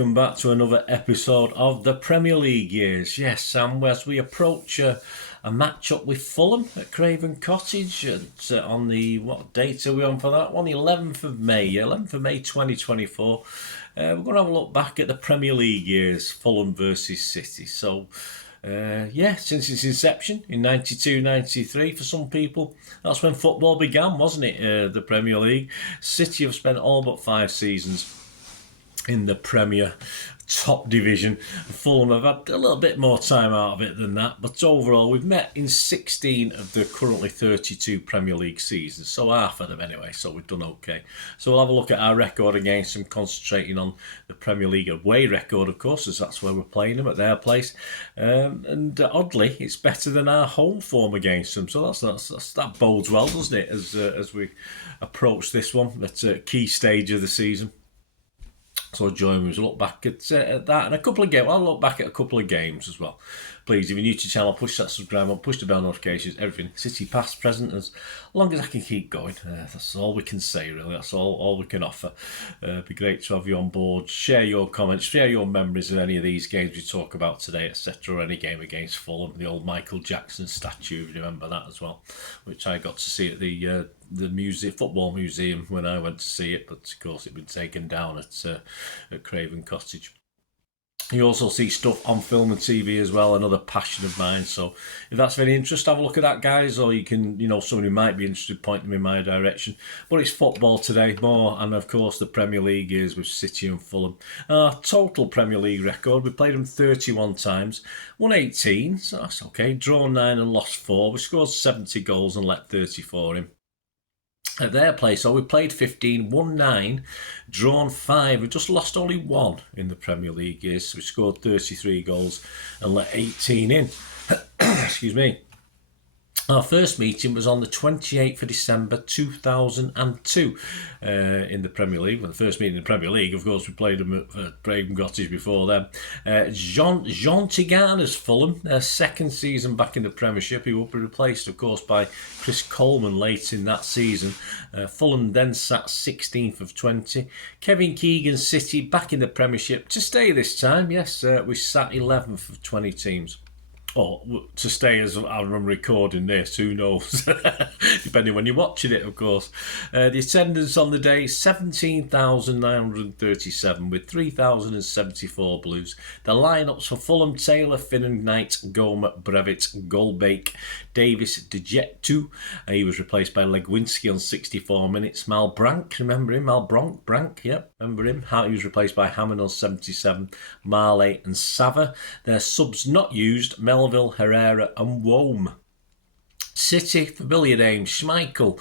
welcome back to another episode of the Premier League years. Yes, Sam, as we approach a match-up with Fulham at Creighton Cottage on the, what date are we on for that one? The 11th of May, 11th of May 2024. We're going to have a look back at the Premier League years, Fulham versus City. So, since its inception in 92-93 for some people, that's when football began, wasn't it? The Premier League. City have spent all but 5 seasons in the Premier top division. Fulham have had a little bit more time out of it than that, but overall we've met in 16 of the currently 32 Premier League seasons, so half of them anyway, so we've done okay. So we'll have a look at our record against them, concentrating on the Premier League away record, of course, as that's where we're playing them, at their place, and oddly it's better than our home form against them, so that bodes well, doesn't it, as we approach this one at a key stage of the season. So join me as we look back at that and a couple of games. I'll look back at a couple of games as well. Please, if you're new to the channel, push that subscribe button, push the bell notifications, everything. City past, present, as long as I can keep going. That's all we can say, really. That's all we can offer. It'd be great to have you on board. Share your comments, share your memories of any of these games we talk about today, etc. Or any game against Fulham, the old Michael Jackson statue, if you remember that as well, which I got to see at the football museum when I went to see it, but of course it'd been taken down at Creighton Cottage. You also see stuff on film and TV as well, another passion of mine. So if that's of any interest, have a look at that, guys, or you can, someone who might be interested, point them in my direction. But it's football today, more, and of course the Premier League is with City and Fulham. Our total Premier League record, we played them 31 times, won 18, so that's okay, drawn 9 and lost 4. We scored 70 goals and let 34 in. At their place, so we played 15, won 9, drawn 5. We just lost only 1 in the Premier League years. So we scored 33 goals and let 18 in. Excuse me. Our first meeting was on the 28th of December 2002 in the Premier League. Well, the first meeting in the Premier League, of course, we played them at Creighton Cottage before then. Jean Tigana's Fulham, their second season back in the Premiership. He will be replaced, of course, by Chris Coleman late in that season. Fulham then sat 16th of 20. Kevin Keegan's City back in the Premiership to stay this time. Yes, we sat 11th of 20 teams. Or to stay as I'm recording this, who knows? Depending when you're watching it, of course. The attendance on the day, 17,937 with 3,074 Blues. The lineups for Fulham: Taylor, Finnan, Knight, Goma, Brevitt, Goldbake, Davis, Dejetu. He was replaced by Legwinski on 64 minutes. Mal Brank, remember him? Brank, yep, remember him? He was replaced by Hammond on 77. Marley and Sava. Their subs not used: Melville, Herrera and Wome. City, familiar names: Schmeichel,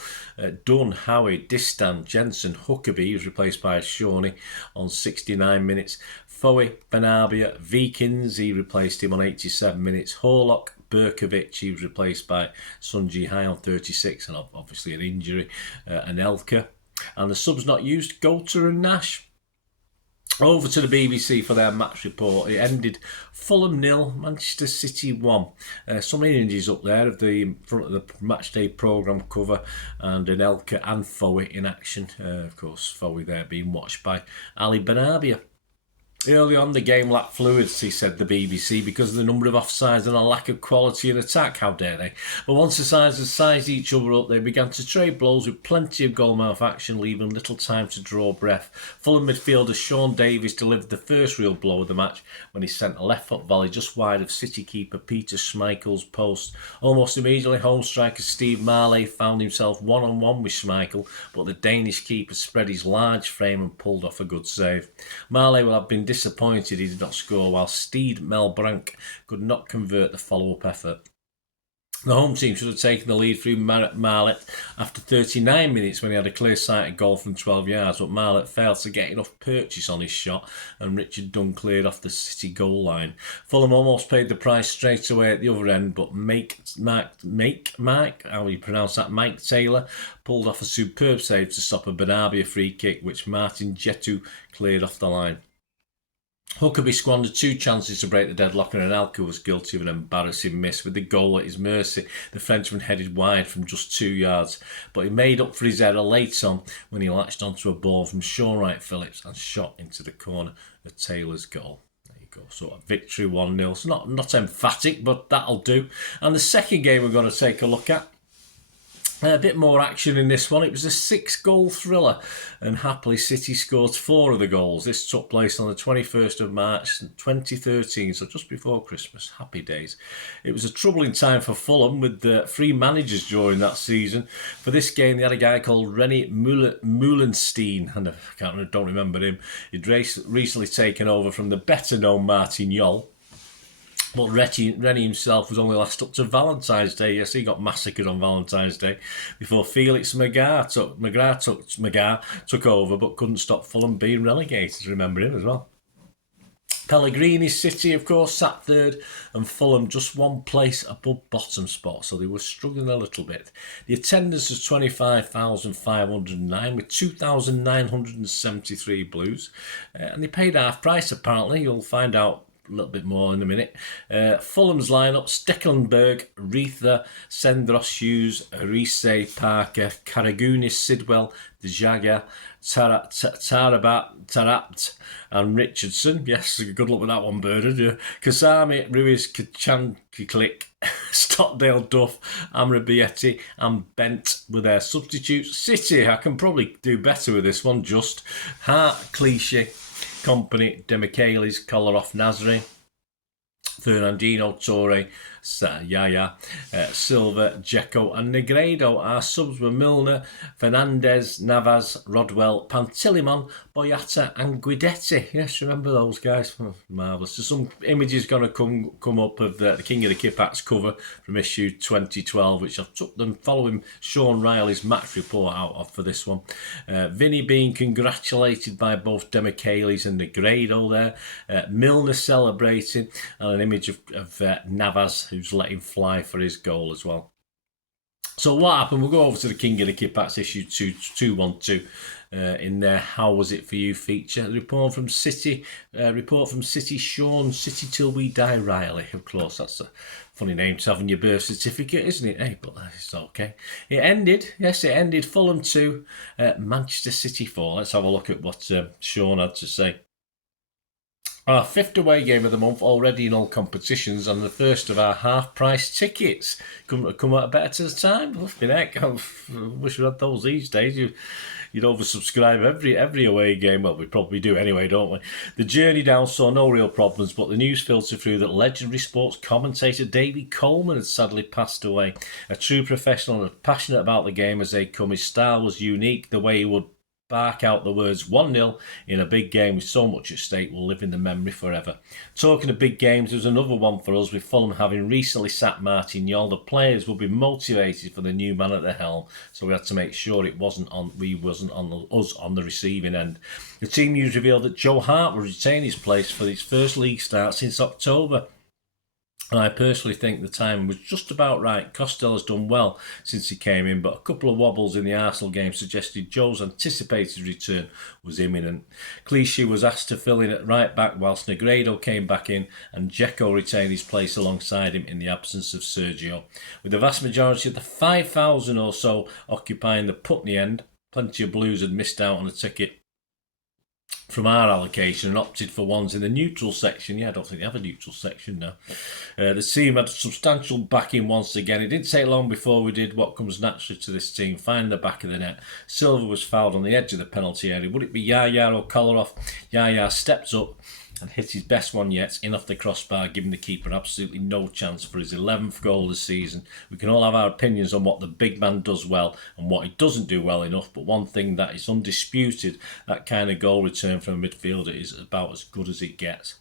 Dunn, Howie, Distan, Jensen, Huckabee. He was replaced by Shawnee on 69 minutes. Foe, Benabia, Vikins, he replaced him on 87 minutes. Horlock, Berkovic, he was replaced by Sunji Hai on 36, and obviously an injury. Anelka. And the subs not used: Golter and Nash. Over to the BBC for their match report. It ended Fulham 0, Manchester City 1. Some images up there of the front of the matchday programme cover, and Anelka and Foe in action. Of course, Foe there being watched by Ali Benabia. Early on, the game lacked fluidity, said the BBC, because of the number of offsides and a lack of quality in attack. How dare they? But once the sides had sized each other up, they began to trade blows with plenty of goalmouth action, leaving little time to draw breath. Fulham midfielder Sean Davies delivered the first real blow of the match when he sent a left-foot volley just wide of City keeper Peter Schmeichel's post. Almost immediately, home striker Steve Marley found himself one-on-one with Schmeichel, but the Danish keeper spread his large frame and pulled off a good save. Marley will have been disappointed he did not score, while Steed Melbrank could not convert the follow-up effort. The home team should have taken the lead through Marlett after 39 minutes when he had a clear-sighted goal from 12 yards, but Marlett failed to get enough purchase on his shot and Richard Dunn cleared off the City goal line. Fulham almost paid the price straight away at the other end, but Mike, how you pronounce that, Mike Taylor, pulled off a superb save to stop a Benabia free kick, which Martin Jetu cleared off the line. Huckabee squandered 2 chances to break the deadlock, and Anelka was guilty of an embarrassing miss. With the goal at his mercy, the Frenchman headed wide from just 2 yards, but he made up for his error late on when he latched onto a ball from Sean Wright-Phillips and shot into the corner of Taylor's goal. There you go. So a victory 1-0. It's not emphatic, but that'll do. And the second game we're going to take a look at, a bit more action in this one. It was a 6-goal thriller, and happily City scored 4 of the goals. This took place on the 21st of March 2013, so just before Christmas. Happy days. It was a troubling time for Fulham with 3 managers during that season. For this game, they had a guy called Rennie Meulenstein, and I don't remember him. He'd recently taken over from the better-known Martin Jol. But Rennie himself was only last up to Valentine's Day. Yes, he got massacred on Valentine's Day before Felix Magath took over, but couldn't stop Fulham being relegated. Remember him as well. Pellegrini's City, of course, sat third, and Fulham just 1 place above bottom spot, so they were struggling a little bit. The attendance was 25,509 with 2,973 Blues, and they paid half price apparently. You'll find out a little bit more in a minute. Fulham's lineup: Stekelenburg, Reether, Sendros, Hughes, Arise, Parker, Karagounis, Sidwell, Dejaga, Tarabt and Richardson. Yes, good luck with that one, Bernard. Yeah. Kasami, Ruiz, Kachanklik, Stockdale, Duff, Amrabieti and Bent were their substitutes. City, I can probably do better with this one. Just Hart, Clichy, Company, Demichelis, Kolarov, Nasri, Fernandino, Torre, Yaya, Silva, Dzeko and Negredo. Our subs were Milner, Fernandez, Navas, Rodwell, Pantilimon, Boyata and Guidetti. Yes, remember those guys? Oh, marvellous. So some images going to come up of the King of the Kippax cover from issue 2012, which I've took them following Sean Riley's match report out of for this one. Vinny being congratulated by both Demichelis and Negredo there. Milner celebrating, and an image of Navas, who's letting fly for his goal as well. So what happened? We'll go over to the King of the Kippax issue 212 in their How Was It For You feature. The report from City, Sean Citytilidie Riley. Of course, that's a funny name to have in your birth certificate, isn't it? Hey, but it's okay. It ended Fulham 2, Manchester City 4. Let's have a look at what Sean had to say. Our 5th away game of the month, already in all competitions, and the first of our half-price tickets. Come at a better time. Flipping heck, I wish we had those these days. You'd oversubscribe every away game. Well, we probably do anyway, don't we? The journey down saw no real problems, but the news filtered through that legendary sports commentator David Coleman had sadly passed away. A true professional and passionate about the game as they come. His style was unique. The way he would bark out the words 1-0 in a big game with so much at stake will live in the memory forever. Talking of big games, there's another one for us with Fulham having recently sacked Martin Jol. The players will be motivated for the new man at the helm, so we had to make sure us on the receiving end. The team news revealed that Joe Hart will retain his place for his first league start since October. And I personally think the timing was just about right. Costello's done well since he came in, but a couple of wobbles in the Arsenal game suggested Joe's anticipated return was imminent. Clichy was asked to fill in at right back whilst Negredo came back in, and Dzeko retained his place alongside him in the absence of Sergio. With the vast majority of the 5,000 or so occupying the Putney end, plenty of Blues had missed out on a ticket from our allocation and opted for ones in the neutral section. Yeah, I don't think they have a neutral section now. The team had substantial backing once again. It didn't take long before we did what comes naturally to this team, find the back of the net. Silva was fouled on the edge of the penalty area. Would it be Yaya or Kolarov? Yaya stepped up and hit his best one yet, in off the crossbar, giving the keeper absolutely no chance for his 11th goal this season. We can all have our opinions on what the big man does well and what he doesn't do well enough, but one thing that is undisputed, that kind of goal return from a midfielder is about as good as it gets.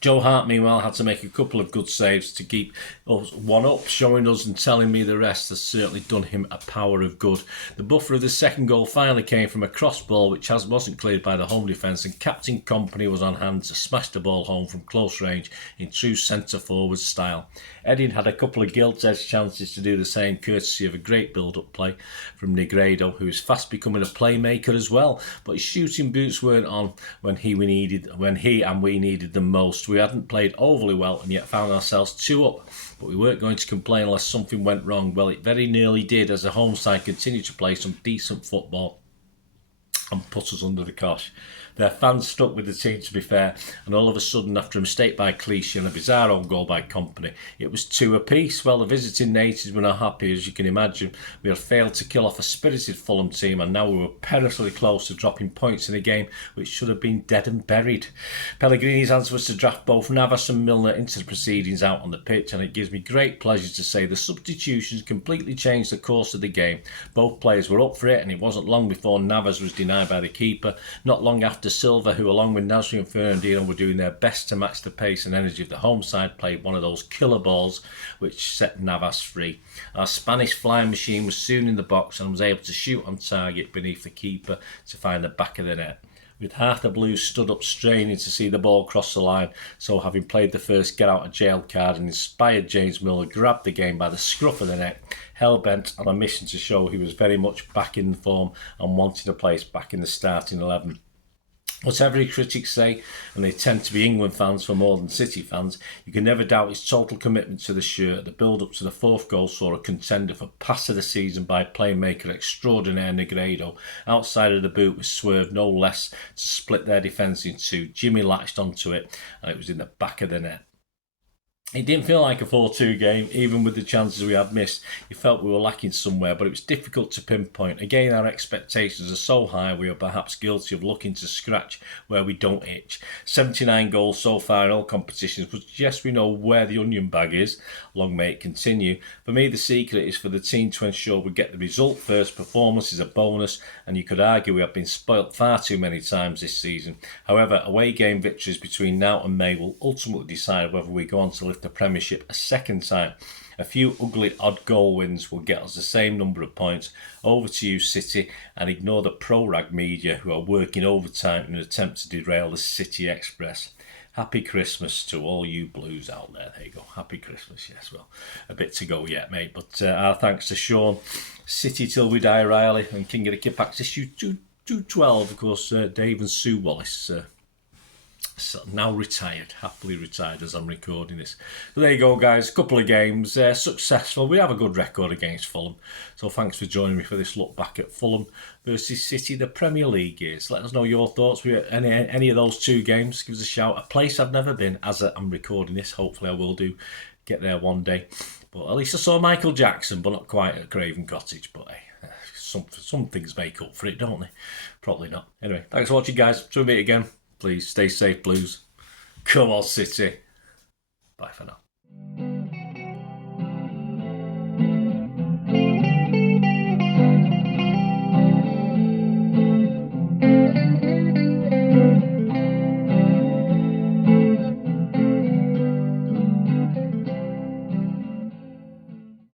Joe Hart, meanwhile, had to make a couple of good saves to keep us one up, showing us and telling me the rest has certainly done him a power of good. The buffer of the second goal finally came from a cross ball which wasn't cleared by the home defence, and Captain Company was on hand to smash the ball home from close range in true centre-forward style. Eddie had a couple of gilt-edged chances to do the same, courtesy of a great build-up play from Negredo, who is fast becoming a playmaker as well, but his shooting boots weren't on when he and we needed them most. We hadn't played overly well and yet found ourselves 2 up, but we weren't going to complain unless something went wrong. Well, it very nearly did, as the home side continued to play some decent football and put us under the cosh. Their fans stuck with the team, to be fair, and all of a sudden, after a mistake by Clichy and a bizarre own goal by Company, it was 2 apiece. Well, the visiting natives were not happy, as you can imagine. We had failed to kill off a spirited Fulham team, and now we were perilously close to dropping points in a game which should have been dead and buried. Pellegrini's answer was to draft both Navas and Milner into the proceedings out on the pitch, and it gives me great pleasure to say the substitutions completely changed the course of the game. Both players were up for it, and it wasn't long before Navas was denied by the keeper. Not long after, Silva, who along with Nasri and Fernandino were doing their best to match the pace and energy of the home side, played one of those killer balls which set Navas free. Our Spanish flying machine was soon in the box and was able to shoot on target beneath the keeper to find the back of the net. With half the Blues stood up straining to see the ball cross the line, so having played the first get out of jail card and inspired James Miller grabbed the game by the scruff of the neck, hell-bent on a mission to show he was very much back in form and wanted a place back in the starting 11. Whatever critics say, and they tend to be England fans for more than City fans, you can never doubt his total commitment to the shirt. The build-up to the 4th goal saw a contender for pass of the season by playmaker extraordinaire Negredo. Outside of the boot was swerved no less to split their defence in 2. Jimmy latched onto it, and it was in the back of the net. It didn't feel like a 4-2 game, even with the chances we had missed. You felt we were lacking somewhere, but it was difficult to pinpoint. Again, our expectations are so high, we are perhaps guilty of looking to scratch where we don't itch. 79 goals so far in all competitions, but yes, we know where the onion bag is. Long may it continue. For me, the secret is for the team to ensure we get the result first. Performance is a bonus, and you could argue we have been spoilt far too many times this season. However, away game victories between now and May will ultimately decide whether we go on to lift the Premiership a second time. A few ugly odd goal wins will get us the same number of points. Over to you, City, and ignore the pro-rag media who are working overtime in an attempt to derail the City Express. Happy Christmas to all you Blues out there. There you go. Happy Christmas. Yes, well, a bit to go yet, mate. But our thanks to Sean, City Till We Die Riley, and King of the Kippax issue 212. Of course, Dave and Sue Wallace. So now retired, happily retired as I'm recording this. So there you go, guys. A couple of games, successful. We have a good record against Fulham. So thanks for joining me for this look back at Fulham versus City, the Premier League years. Let us know your thoughts. Any of those 2 games, give us a shout. A place I've never been as I'm recording this. Hopefully I will do get there one day. But at least I saw Michael Jackson, but not quite at Creighton Cottage. But hey, some things make up for it, don't they? Probably not. Anyway, thanks for watching, guys. Till we meet again. Please stay safe, Blues. Come on, City. Bye for now.